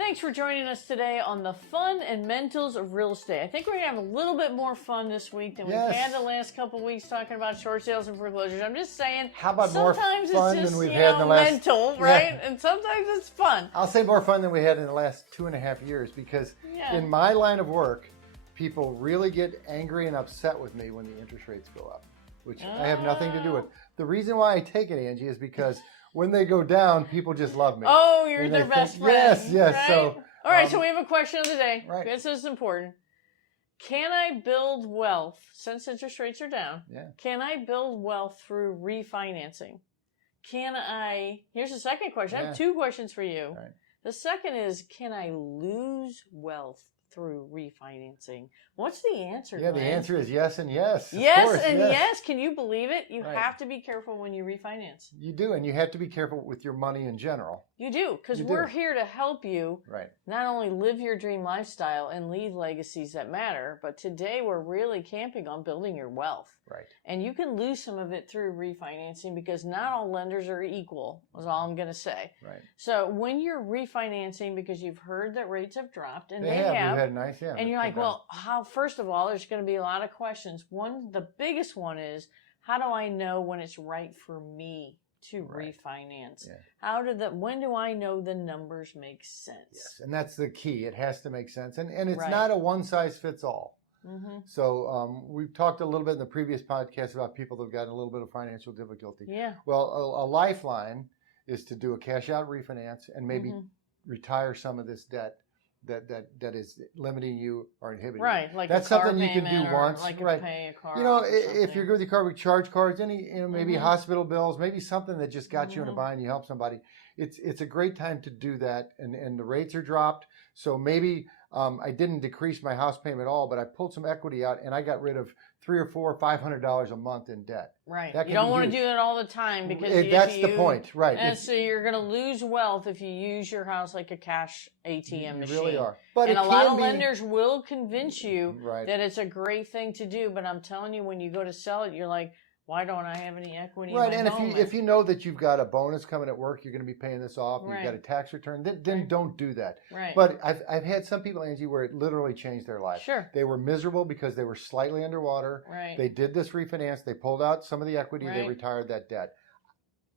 Thanks for joining us today on the fun and mentals of real estate. I think we're going to have a little bit more fun this week than we've had the last couple of weeks talking about short sales and foreclosures. I'm just saying, how about more fun it's just, than we've had in the last mental, right? And sometimes it's fun. I'll say more fun than we had in the last 2.5 years because in my line of work, people really get angry and upset with me when the interest rates go up, which I have nothing to do with. The reason why I take it, Angie, is because when they go down, people just love me. Oh, you're their best friend. Yes. Right? So, all right, so we have a question of the day. Right. This is important. Can I build wealth, since interest rates are down, can I build wealth through refinancing? Here's the second question. I have two questions for you. Right. The second is, can I lose wealth through refinancing? What's the answer? Yeah, the answer is yes and yes. Yes and yes. Can you believe it? You have to be careful when you refinance. You do, and you have to be careful with your money in general. You do, because we're here to help you not only live your dream lifestyle and leave legacies that matter, but today we're really camping on building your wealth. Right. And you can lose some of it through refinancing because not all lenders are equal, is all I'm going to say. Right. So when you're refinancing because you've heard that rates have dropped, and they have. We've had nice, and you're like, well, first of all, there's going to be a lot of questions. The biggest one is, how do I know when it's right for me to refinance? Yeah. When do I know the numbers make sense? Yes, and that's the key. It has to make sense. And it's not a one size fits all. Mm-hmm. So we've talked a little bit in the previous podcast about people that have gotten a little bit of financial difficulty. Yeah. Well, a lifeline is to do a cash out refinance and maybe retire some of this debt that is limiting you or inhibiting you. Right, like that's a car something you can do once. Like right. Pay a car. You know, if you're good with your car, with charge cards, maybe hospital bills, maybe something that just got you in a bind, you help somebody. It's a great time to do that, and the rates are dropped. So maybe I didn't decrease my house payment at all, but I pulled some equity out and I got rid of $300 or $500 a month in debt. Right. You don't want to do that all the time because that's the point, right? And so you're going to lose wealth if you use your house like a cash ATM machine. You really are. But a lot of lenders will convince you that it's a great thing to do, but I'm telling you, when you go to sell it, you're like, why don't I have any equity? Right, in my home? And if you know that you've got a bonus coming at work, you're going to be paying this off. You've got a tax return. Then don't do that. Right. But I've had some people, Angie, where it literally changed their life. Sure. They were miserable because they were slightly underwater. Right. They did this refinance. They pulled out some of the equity. They retired that debt.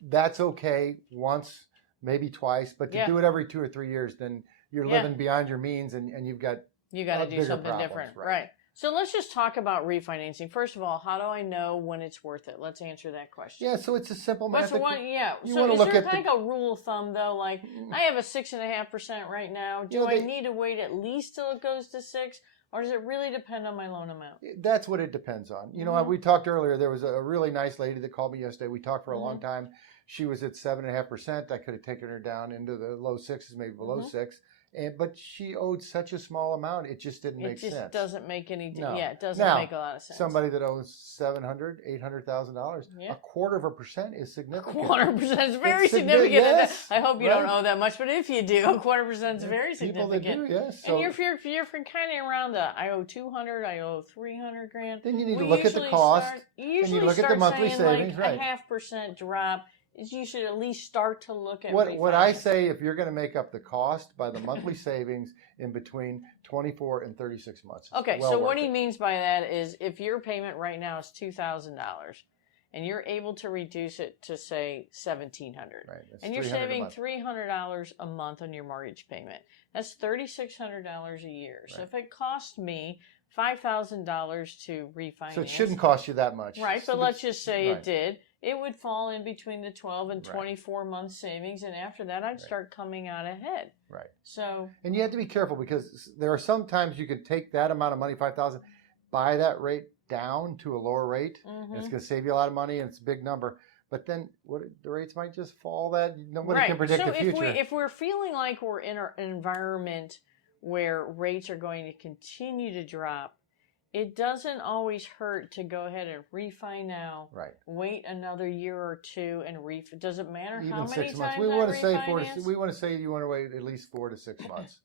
That's okay once, maybe twice, but to do it every 2 or 3 years, then you're living beyond your means, and you got to do something different. Right. So let's just talk about refinancing. First of all, how do I know when it's worth it? Let's answer that question. Yeah, so it's a simple method. So is there like a rule of thumb, though? Like, I have a 6.5% right now. Do I need to wait at least till it goes to 6%? Or does it really depend on my loan amount? That's what it depends on. You know, we talked earlier. There was a really nice lady that called me yesterday. We talked for a long time. She was at 7.5%. I could have taken her down into the low 6s, maybe below 6. But she owed such a small amount, it just didn't make sense. It just doesn't make any no. Yeah, it doesn't make a lot of sense. Somebody that owes $700,000, $800,000, a 1/4% is significant. 1/4% is very significant. Yes, I hope you don't owe that much, but if you do, 1/4% is very significant. People that do, yes. And if you're kind of around I owe $200,000, I owe $300,000. Then you need to look at the cost. You usually look at the monthly saying savings, like a 0.5% drop. You should at least start to look at what I say, if you're going to make up the cost by the monthly savings in between 24 and 36 months. Okay, so what he means by that is if your payment right now is $2,000 and you're able to reduce it to, say, $1,700, and you're saving $300 a month on your mortgage payment, that's $3,600 a year. So if it cost me $5,000 to refinance. So it shouldn't cost you that much. Right, but let's just say it did. It would fall in between the 12 and 24 month savings, and after that, I'd start coming out ahead. Right. So. And you have to be careful because there are some times you could take that amount of money, $5,000, buy that rate down to a lower rate. And it's going to save you a lot of money, and it's a big number. But then the rates might just fall. That nobody can predict the future. If we're feeling like we're in an environment where rates are going to continue to drop, it doesn't always hurt to go ahead and refi now. Right. Wait another year or two and refi. Does it matter how many 6 months? times We want to say we want to say you want to wait at least 4 to 6 months.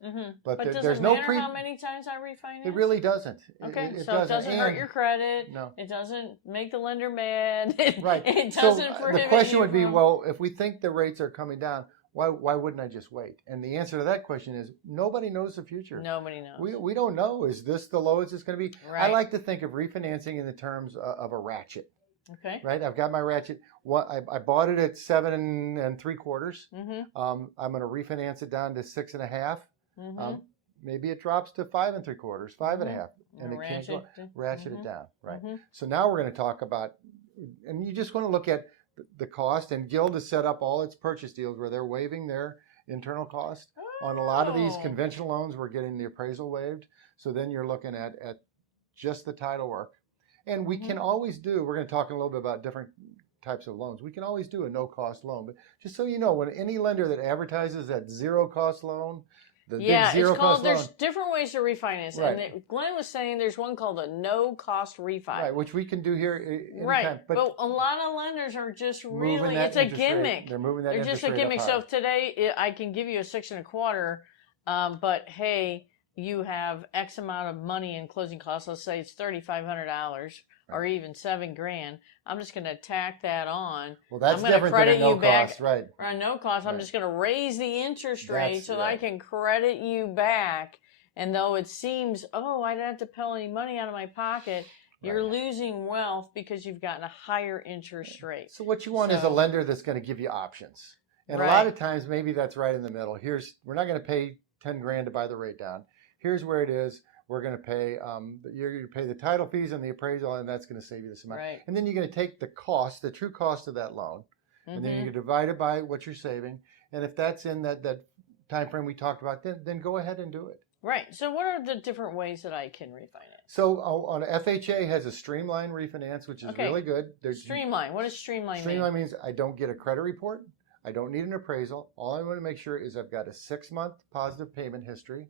But does it matter how many times I refinance? It really doesn't. Okay, it doesn't hurt your credit. No. It doesn't make the lender mad. Right. It doesn't prohibit the question would be, from... well, if we think the rates are coming down, why wouldn't I just wait? And the answer to that question is nobody knows the future. Nobody knows. We don't know. Is this the lowest it's going to be? Right. I like to think of refinancing in the terms of a ratchet. Okay. Right. I've got my ratchet. I bought it at 7 3/4. I'm going to refinance it down to 6.5. Maybe it drops to 5 3/4, 5.5, and it can't ratchet it down. Right. So now we're going to talk about, and you just want to look at the cost. And Guild has set up all its purchase deals where they're waiving their internal cost. On a lot of these conventional loans, we're getting the appraisal waived. So then you're looking at just the title work. And we can always do, we're going to talk a little bit about different types of loans. We can always do a no-cost loan. But just so you know, when any lender that advertises that zero-cost loan, it's called, there's different ways to refinance. Right. And Glenn was saying there's one called a no-cost refi. Right, which we can do here anytime. Right, but a lot of lenders are just really, it's a gimmick. They're moving that They're interest just a rate gimmick. up So high. if today I can give you a 6 1/4, but hey, you have X amount of money in closing costs. Let's say it's $3,500 or even $7,000. I'm just going to tack that on. Well, that's I'm going to different credit than a you no back, cost, right? Or a no cost. I'm just going to raise the interest rate That's so that right. I can credit you back. And though it seems, I don't have to pull any money out of my pocket, you're losing wealth because you've gotten a higher interest rate. So what you want is a lender that's going to give you options. And a lot of times, maybe that's right in the middle. We're not going to pay $10,000 to buy the rate down. Here's where it is. We're going to pay, you're going to pay the title fees and the appraisal, and that's going to save you this amount. Right. And then you're going to take the cost, the true cost of that loan, and then you're going to divide it by what you're saving. And if that's in that time frame we talked about, then go ahead and do it. Right. So what are the different ways that I can refinance? So on FHA has a streamline refinance, which is really good. Streamline. What does streamline mean? Streamline means I don't get a credit report. I don't need an appraisal. All I want to make sure is I've got a 6-month positive payment history,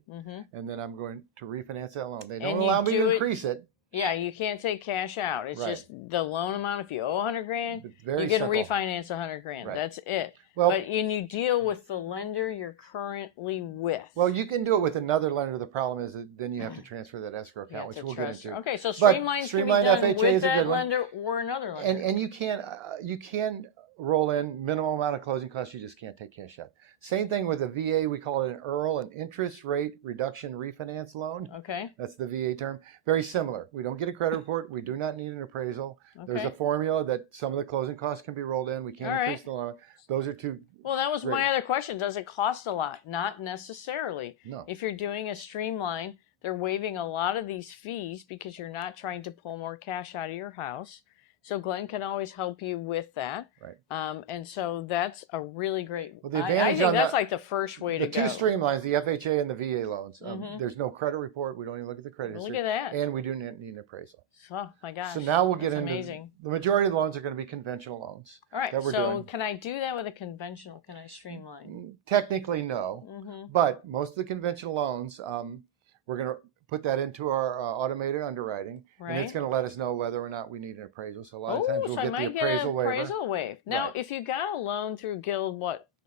and then I'm going to refinance that loan. They don't allow me to increase it. Yeah, you can't take cash out. It's just the loan amount. If you owe $100,000, you can refinance $100,000. Right. That's it. Well, but you deal with the lender you're currently with. Well, you can do it with another lender. The problem is that then you have to transfer that escrow account, which we'll get into. Okay, so streamline can be done FHA with that lender or another lender. And you can roll in minimum amount of closing costs. You just can't take cash out. Same thing with a VA. We call it an ERL, an interest rate reduction refinance loan. Okay. That's the VA term. Very similar. We don't get a credit report. We do not need an appraisal. Okay. There's a formula that some of the closing costs can be rolled in. We can't increase the loan. Those are two. Well, that was my other question. Does it cost a lot? Not necessarily. No. If you're doing a streamline, they're waiving a lot of these fees because you're not trying to pull more cash out of your house. So Glenn can always help you with that. Right. And so that's a really great, I think that's like the first way to go. The two streamlines, the FHA and the VA loans. There's no credit report. We don't even look at the credit history. Look at that. And we do not need an appraisal. Oh my gosh. So now we'll get into amazing. The majority of the loans are going to be conventional loans. All right. So can I do that with a conventional? Can I streamline? Technically, no. But most of the conventional loans, we're going to put that into our automated underwriting, and it's going to let us know whether or not we need an appraisal. So a lot of times we'll get the appraisal waiver. Appraisal waiver. Now, if you got a loan through Guild,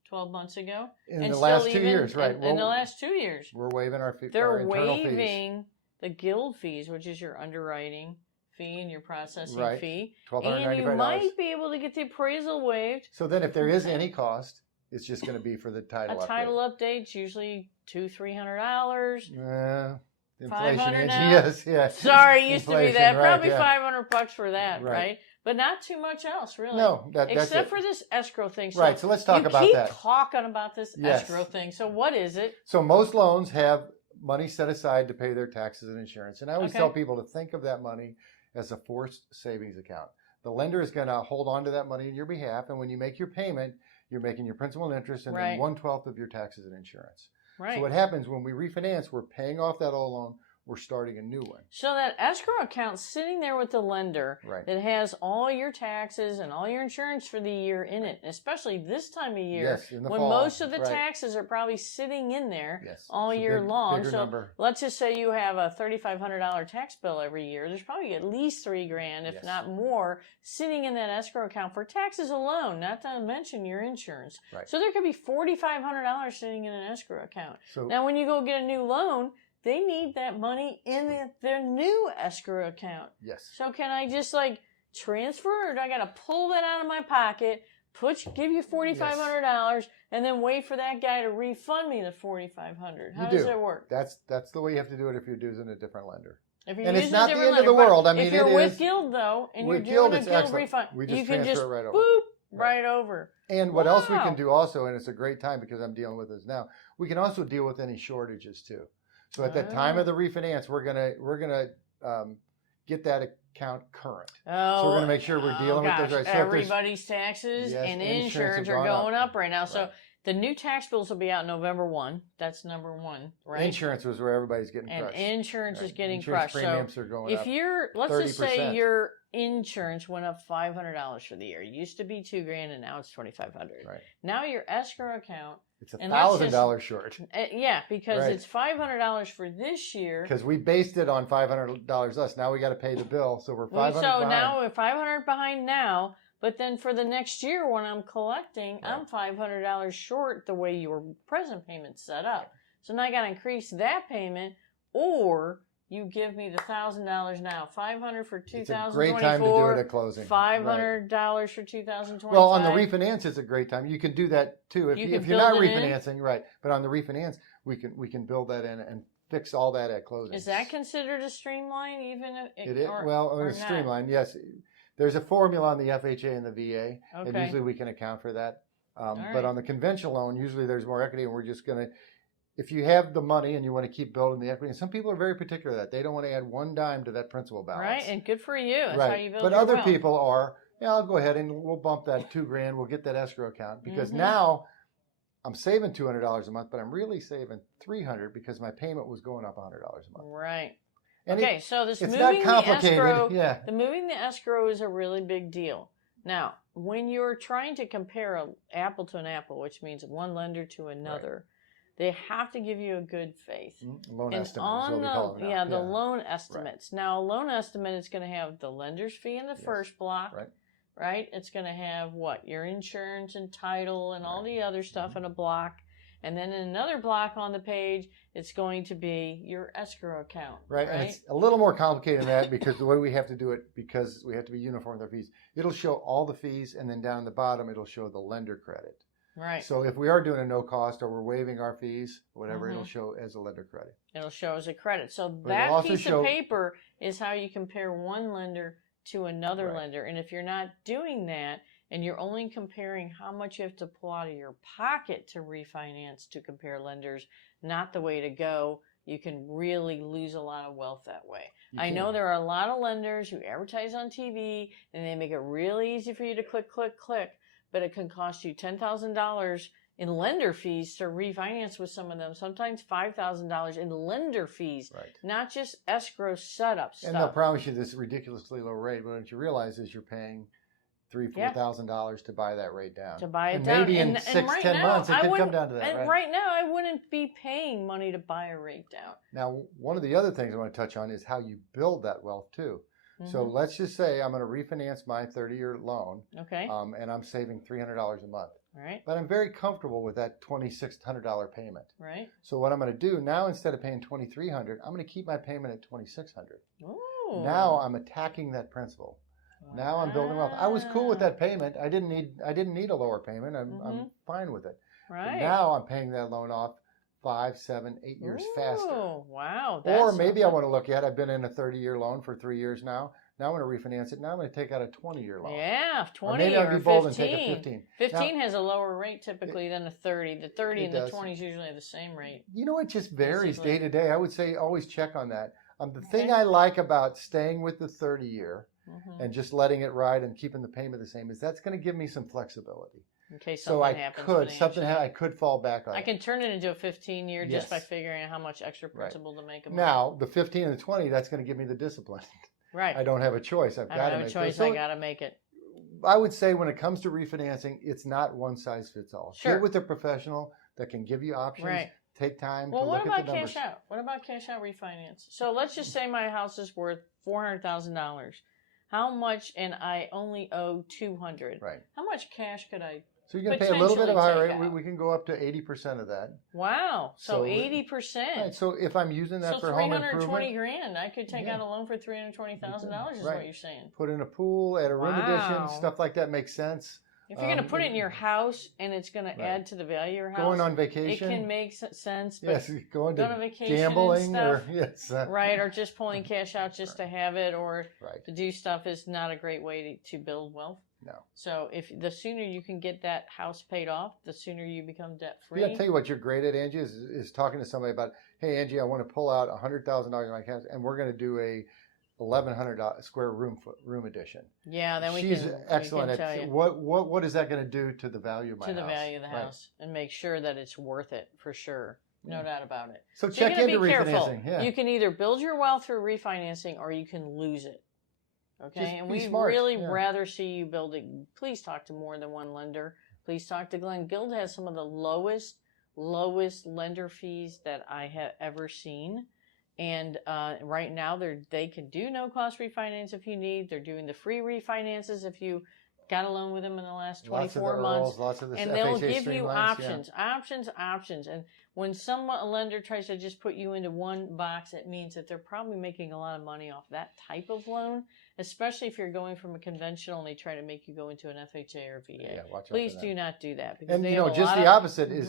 12 months ago? In the last 2 years, right. In the last 2 years. We're waiving our internal fees. They're waiving the Guild fees, which is your underwriting fee and your processing fee. And you might be able to get the appraisal waived. So then if there is any cost, it's just going to be for the title update. A title update's usually $200-300. Inflation, yes. Sorry, it used to be that. Probably $500 for that, right? But not too much else, really. No, except for this escrow thing. So right. So let's talk about that. You keep talking about this escrow thing. So what is it? So most loans have money set aside to pay their taxes and insurance, and I always tell people to think of that money as a forced savings account. The lender is going to hold on to that money on your behalf, and when you make your payment, you're making your principal and interest, and then 1/12 of your taxes and insurance. Right. So what happens when we refinance, we're paying off that old loan, we're starting a new one. So that escrow account's sitting there with the lender that has all your taxes and all your insurance for the year in it, especially this time of year in the when fall. Most of the taxes are probably sitting in there all year long. So let's just say you have a $3,500 tax bill every year. There's probably at least $3,000, if not more, sitting in that escrow account for taxes alone, not to mention your insurance. Right. So there could be $4,500 sitting in an escrow account. So, now when you go get a new loan, they need that money in their new escrow account. Yes. So can I just transfer, or do I got to pull that out of my pocket, give you $4,500 and then wait for that guy to refund me the $4,500. How does it work? That's the way you have to do it if you're using a different lender. If you're and using it's not a the different end of the lender, world. I mean, if you're it with is, Guild though, and you're with doing a it's Guild excellent. refund, We just you can just transfer it right over. boop right over. And what else we can do also, and it's a great time because I'm dealing with this now, we can also deal with any shortages too. So at the time of the refinance, we're gonna get that account current. Oh, so we're gonna make sure we're dealing with those. Right. So everybody's taxes and insurance are going up right now. Right. So the new tax bills will be out November 1. That's number 1, right? Insurance was where everybody's getting crushed. And insurance is getting insurance crushed. Premiums So are going if up. you're, let's 30%. just say your insurance went up $500 for the year. It used to be $2,000 and now it's $2,500. Right. Now your escrow account, it's $1,000 short. Yeah, because it's $500 for this year. Because we based it on $500 less. Now we got to pay the bill, so we're $500 behind. So now we're $500 behind now. But then for the next year, when I'm collecting, I'm $500 short the way your present payment's set up. So now I got to increase that payment, or you give me the $1,000 now, $500 for 2024. It's a great time to do it at closing. $500 for 2025. Well, on the refinance, it's a great time. You can do that too if you're not refinancing, right? But on the refinance, we can build that in and fix all that at closing. Is that considered a streamline, even if it is? Well, it's streamlined. Yes. There's a formula on the FHA and the VA, and usually we can account for that. But on the conventional loan, usually there's more equity, and we're just going to, if you have the money and you want to keep building the equity, and some people are very particular that they don't want to add one dime to that principal balance. Right, and good for you. That's how you build But your other wealth. people are, I'll go ahead and we'll bump that $2,000. We'll get that escrow account because now I'm saving $200 a month, but I'm really saving $300 because my payment was going up $100 a month. Right. And so this it's moving not complicated. the moving the escrow is a really big deal. Now, when you're trying to compare an apple to an apple, which means one lender to another, they have to give you a good faith. Loan estimate is what we call it now. The loan estimates. Now, a loan estimate is going to have the lender's fee in the first block, right? It's going to have your insurance and title and all the other stuff in a block. And then in another block on the page, it's going to be your escrow account. Right. And it's a little more complicated than that because the way we have to do it, because we have to be uniform with our fees, it'll show all the fees, and then down the bottom, it'll show the lender credit. Right. So if we are doing a no cost or we're waiving our fees, whatever, it'll show as a lender credit. It'll show as a credit. So that piece of paper is how you compare one lender to another lender. And if you're not doing that, and you're only comparing how much you have to pull out of your pocket to refinance to compare lenders, not the way to go. You can really lose a lot of wealth that way. I know there are a lot of lenders who advertise on TV, and they make it really easy for you to click, click, click, but it can cost you $10,000 in lender fees to refinance with some of them, sometimes $5,000 in lender fees, not just escrow setup stuff. And they'll promise you this ridiculously low rate, but what you realize is you're paying $3,000-$4,000 to buy that rate down. To buy it and down. Maybe in 6-10 months, it could come down to that. And right now, I wouldn't be paying money to buy a rate down. Now, one of the other things I want to touch on is how you build that wealth, too. So let's just say I'm going to refinance my 30-year loan. Okay. And I'm saving $300 a month. Right. But I'm very comfortable with that $2,600 payment. Right. So what I'm going to do now, instead of paying $2,300, I'm going to keep my payment at $2,600. Ooh. Now I'm attacking that principal. Now I'm building wealth. I was cool with that payment. I didn't need a lower payment. I'm fine with it. Right. But now I'm paying that loan off 5, 7, 8 years faster. Oh, wow. Or maybe I want to look at, I've been in a 30-year loan for 3 years now. Now I'm going to refinance it. Now I'm going to take out a 20-year loan. Yeah, 20 or maybe I'd be bold and take a 15. 15 has a lower rate typically than a 30. The 30 and the 20 is usually the same rate. You know, it just varies day to day. I would say always check on that. The thing I like about staying with the 30-year and just letting it ride and keeping the payment the same is that's going to give me some flexibility. In case something happens. I could fall back on it. I can turn it into a 15-year just by figuring out how much extra principal to make. Now, the 15 and the 20, that's going to give me the discipline. Right. I don't have a choice. I've got to make it. I got to make it. I would say when it comes to refinancing, it's not one size fits all. Sure. Get with a professional that can give you options. Right. Take time to look at the numbers. Well, what about cash out? What about cash out refinance? So let's just say my house is worth $400,000. How much, and I only owe $200,000. Right. How much cash could I? So you're going to pay a little bit of a higher rate. We can go up to 80% of that. Wow. So 80%. Right. So if I'm using that for home improvement. $320,000. I could take out a loan for $320,000 is what you're saying. Put in a pool, add a room addition, stuff like that makes sense. If you're going to put it in your house and it's going to add to the value of your house, going on vacation, it can make sense. But yes, going to vacation gambling and stuff, right, or just pulling cash out just to have it, or right. to do stuff is not a great way to build wealth. No. So if the sooner you can get that house paid off, the sooner you become debt free. Yeah, I'll tell you what you're great at, Angie, is talking to somebody about, hey, Angie, I want to pull out $100,000 in my house, and we're going to do a 1,100 square room addition. Yeah, then she's excellent at what is that going to do to the value of my house? To the value of the house, and make sure that it's worth it for sure. No doubt about it. So check into refinancing. Yeah. You can either build your wealth through refinancing, or you can lose it. Okay, and we'd really rather see you building. Please talk to more than one lender. Please talk to Glen. Guild has some of the lowest lender fees that I have ever seen. And right now, they can do no-cost refinance if you need. They're doing the free refinances if you got a loan with them in the last 24 months. Lots of the and they'll give you options. And when a lender tries to just put you into one box, it means that they're probably making a lot of money off that type of loan, especially if you're going from a conventional and they try to make you go into an FHA or VA. Yeah, watch out Please for do that. not do that. Because And just the opposite is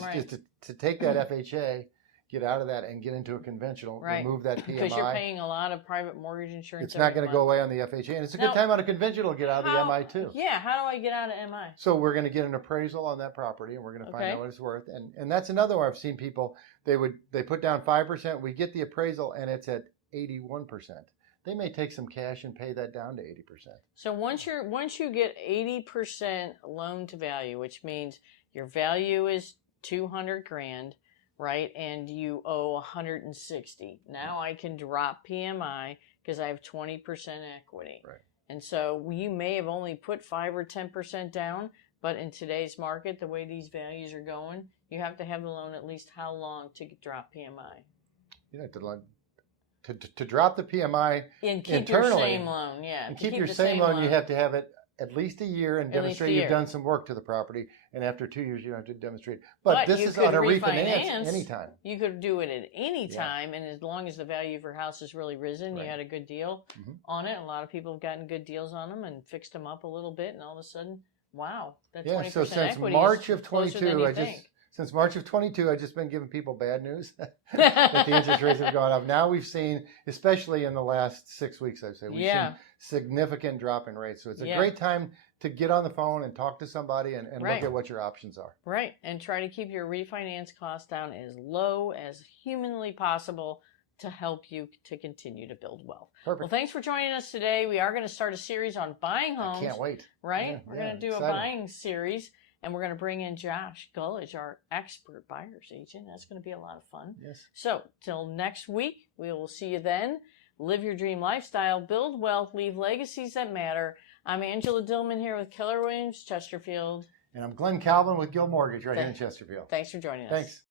to take that FHA, get out of that and get into a conventional, remove that PMI. Because you're paying a lot of private mortgage insurance. It's not going to go away on the FHA. And it's a good time out of conventional to get out of the MI too. Yeah, how do I get out of MI? So we're going to get an appraisal on that property and we're going to find out what it's worth. And that's another one I've seen people, they put down 5%, we get the appraisal and it's at 81%. They may take some cash and pay that down to 80%. So once you get 80% loan to value, which means your value is $200,000, right? And you owe 160. Now I can drop PMI because I have 20% equity. Right. And so you may have only put 5 or 10% down, but in today's market, the way these values are going, you have to have the loan at least how long to drop PMI? You have to drop the PMI and keep internally, your same loan, yeah. And keep your same loan, you have to have it at least a year and demonstrate you've done some work to the property. And after 2 years, you don't have to demonstrate. But this is on a refinance anytime. You could do it at any time, and as long as the value of your house has really risen, you had a good deal on it. A lot of people have gotten good deals on them and fixed them up a little bit, and all of a sudden, wow, that 20% so since equity March is of 22, Since March of 22, I've just been giving people bad news that the interest rates have gone up. Now we've seen, especially in the last 6 weeks, I'd say, we've seen significant drop in rates. So it's a great time to get on the phone and talk to somebody and look at what your options are. Right. And try to keep your refinance costs down as low as humanly possible to help you to continue to build wealth. Perfect. Well, thanks for joining us today. We are going to start a series on buying homes. I can't wait. Right? Yeah, we're going to do a buying series. And we're going to bring in Josh Gullidge, our expert buyer's agent. That's going to be a lot of fun. Yes. So, till next week, we will see you then. Live your dream lifestyle, build wealth, leave legacies that matter. I'm Angela Dillmon here with Keller Williams Chesterfield. And I'm Glen Calvin with Guild Mortgage here in Chesterfield. Thanks for joining us. Thanks.